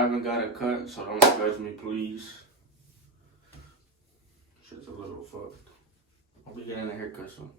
haven't got a cut, so don't judge me, please. Shit's a little fucked. I'll be getting a haircut soon.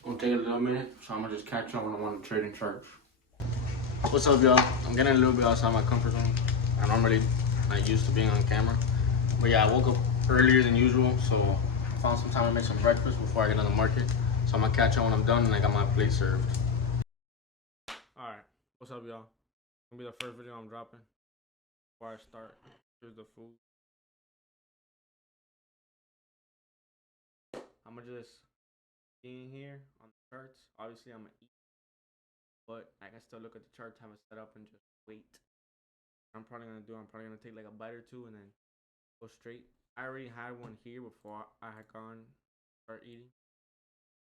It's gonna take a little minute, so I'm gonna just catch up when I want to trade in charge. What's up, y'all? I'm getting a little bit outside my comfort zone. I'm normally not used to being on camera. But yeah, I woke up earlier than usual, so I found some time to make some breakfast before I get on the market. So I'm gonna catch up when I'm done and I got my plate served. Alright, what's up, y'all? Gonna be the first video I'm dropping. Before I start, here's the food. I'm gonna just be in here on the charts. Obviously, I'm gonna eat, but I can still look at the charts, have it set up, and just wait. I'm probably gonna take like a bite or two and then go straight. I already had one here before I had gone start eating.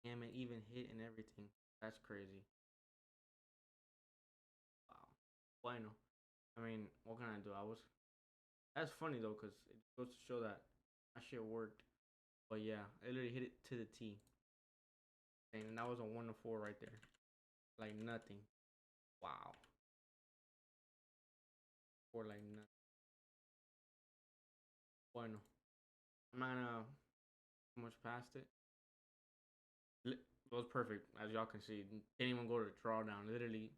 Damn, it even hit and everything. That's crazy. Wow. Bueno. I mean, what can I do? That's funny though, cause it goes to show that my shit worked. But yeah, it literally hit it to the T. And that was a 1 to 4 right there. Like nothing. Wow. Or like nothing. Bueno. I'm not gonna too much past it. It was perfect, as y'all can see. Didn't even go to the drawdown. Literally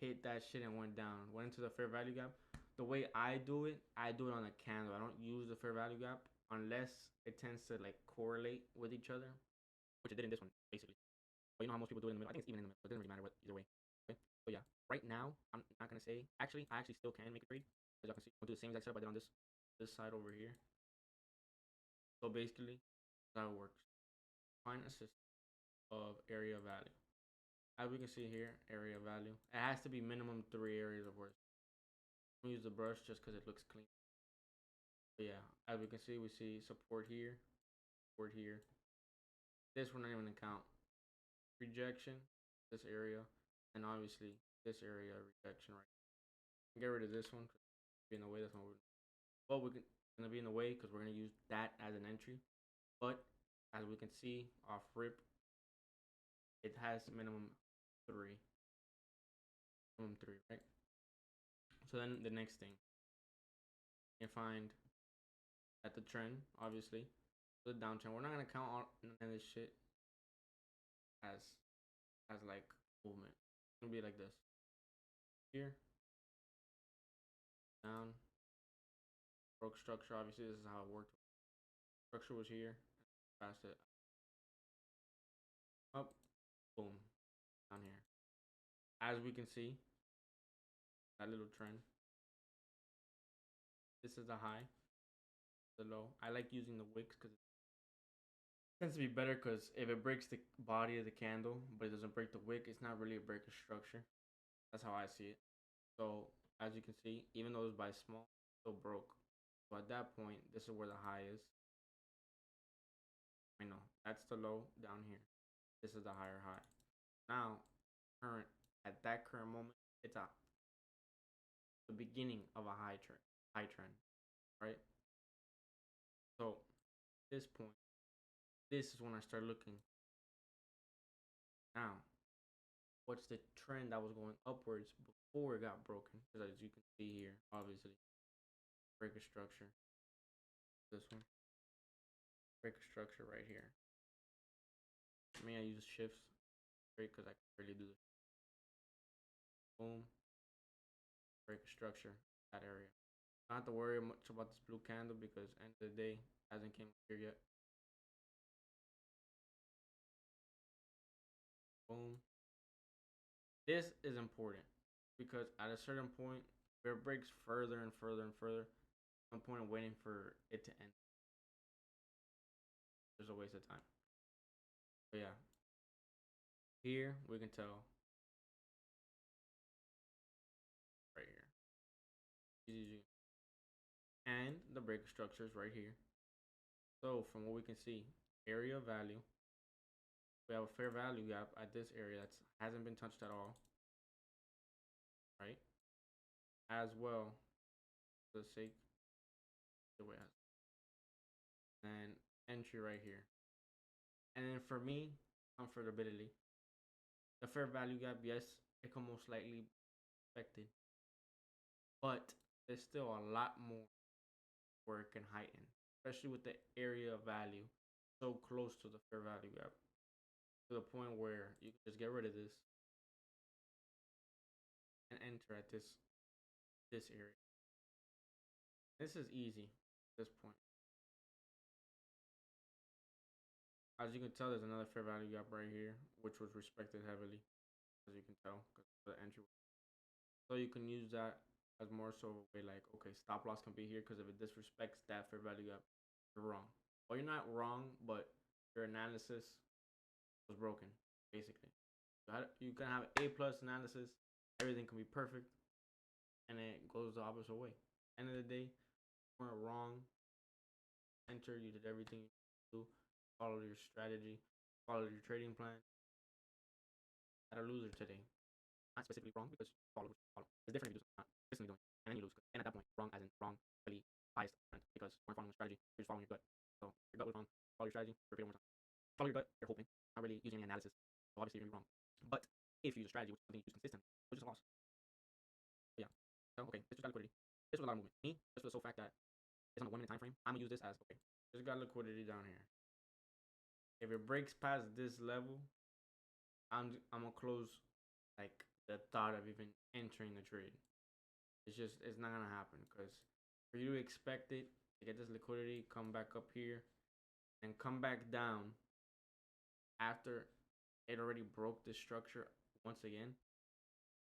hit that shit and went down. Went into the fair value gap. The way I do it on a candle. I don't use the fair value gap unless it tends to like correlate with each other, which it did in this one, basically. But you know how most people do it in the middle. I think it's even in the middle. It doesn't really matter what either way. Okay. So yeah, right now I'm not gonna say. Actually, I actually still can make a trade. As y'all can see, I'll do the same exact setup I did on this side over here. So basically, that's how it works. Find a system of area value. As we can see here, area value. It has to be minimum 3 areas of worst. I'm gonna use the brush just because it looks clean. But yeah, as we can see, we see support here, support here. This we're not even gonna count. Rejection, this area, and obviously this area rejection right. Get rid of this one because it's be in the way. That's not what. Well, we're gonna be in the way because we're gonna use that as an entry. But as we can see off rip, it has minimum 3. Minimum 3, right? So then the next thing, you find that the trend, obviously, the downtrend. We're not gonna count all none of this shit as like movement. It's gonna be like this. Here, down, broke structure. Obviously, this is how it worked. Structure was here, passed it up, boom, down here. As we can see, that little trend. This is the high, the low. I like using the wicks because it tends to be better because if it breaks the body of the candle, but it doesn't break the wick, it's not really a break of structure. That's how I see it. So as you can see, even though it's by small, it still broke. So at that point, this is where the high is. I know that's the low down here. This is the higher high. Now, at that current moment, it's the beginning of a high trend, right? So at this point, this is when I start looking. Now, what's the trend that was going upwards before it got broken? Because as you can see here, obviously, break a structure. This one, break a structure right here. For me, I use shifts straight because I can really do this. Boom, break a structure, that area. Not have to worry much about this blue candle because end of the day hasn't came here yet. Boom. This is important because at a certain point, if it breaks further and further and further, no point of waiting for it to end. There's a waste of time. But yeah, here we can tell right here. Easy. And the breaker structure is right here. So from what we can see, area value, we have a fair value gap at this area that hasn't been touched at all, right? As well, for the sake the way it and entry right here. And then for me, comfortability. The fair value gap, yes, it can most likely be affected, but there's still a lot more where it can heighten, especially with the area value so close to the fair value gap to the point where you can just get rid of this and enter at this area. This is easy at this point. As you can tell, there's another fair value gap right here, which was respected heavily, as you can tell, because the entry. So you can use that as more so a way like, okay, stop loss can be here because if it disrespects that fair value gap, you're wrong. Well, you're not wrong, but your analysis was broken, basically. You can have A plus analysis, everything can be perfect, and it goes the opposite way. End of the day, you weren't wrong. Enter, you did everything you do, followed your strategy, followed your trading plan. Had a loser today. Not specifically wrong because you follow what you follow. It's different if you do something not consistently doing, and then you lose. And at that point, wrong as in wrong, really biased because you weren't following the strategy, you're just following your gut. So your gut was wrong. Follow your strategy. Repeat it one more time. Follow your gut. You're hoping, not really using any analysis. So obviously you're gonna be wrong. But if you use a strategy, which is something you use consistently, which is a loss. But yeah. So okay, this just got liquidity. This was a lot of movement. Me, just for the sole fact that it's on a 1 minute time frame, I'm gonna use this as okay. Just got liquidity down here. If it breaks past this level, I'm gonna close like the thought of even entering the trade. It's not gonna happen because for you to expect it to get this liquidity, come back up here, and come back down after it already broke this structure once again.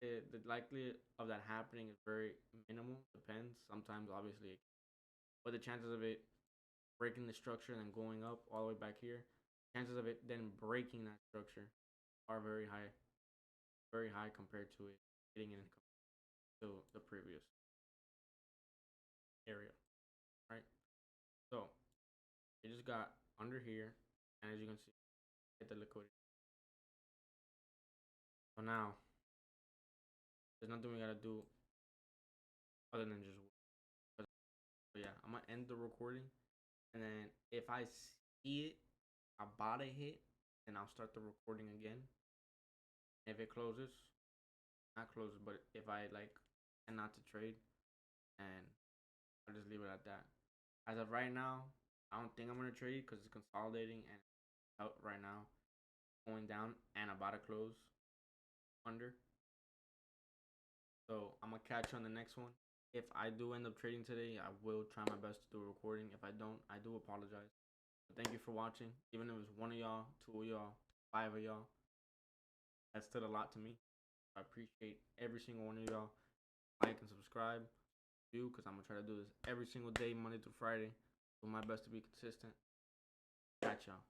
The likelihood of that happening is very minimal. Depends. Sometimes, obviously, but the chances of it breaking the structure and then going up all the way back here, chances of it then breaking that structure are very high compared to it hitting it to the previous area, right? So it just got under here, and as you can see, hit the liquidity. So now there's nothing we gotta do other than just. So yeah, I'm gonna end the recording, and then if I see it about a hit, then I'll start the recording again. If it closes, not closes, but if I like and not to trade, and I'll just leave it at that. As of right now, I don't think I'm gonna trade because it's consolidating and out right now, going down and about to close under. So I'm gonna catch you on the next one. If I do end up trading today, I will try my best to do a recording. If I don't, I do apologize. But thank you for watching. Even if it was one of y'all, two of y'all, five of y'all, that's still a lot to me. I appreciate every single one of y'all. Like and subscribe, do because I'm gonna try to do this every single day, Monday through Friday. Do my best to be consistent. Catch y'all.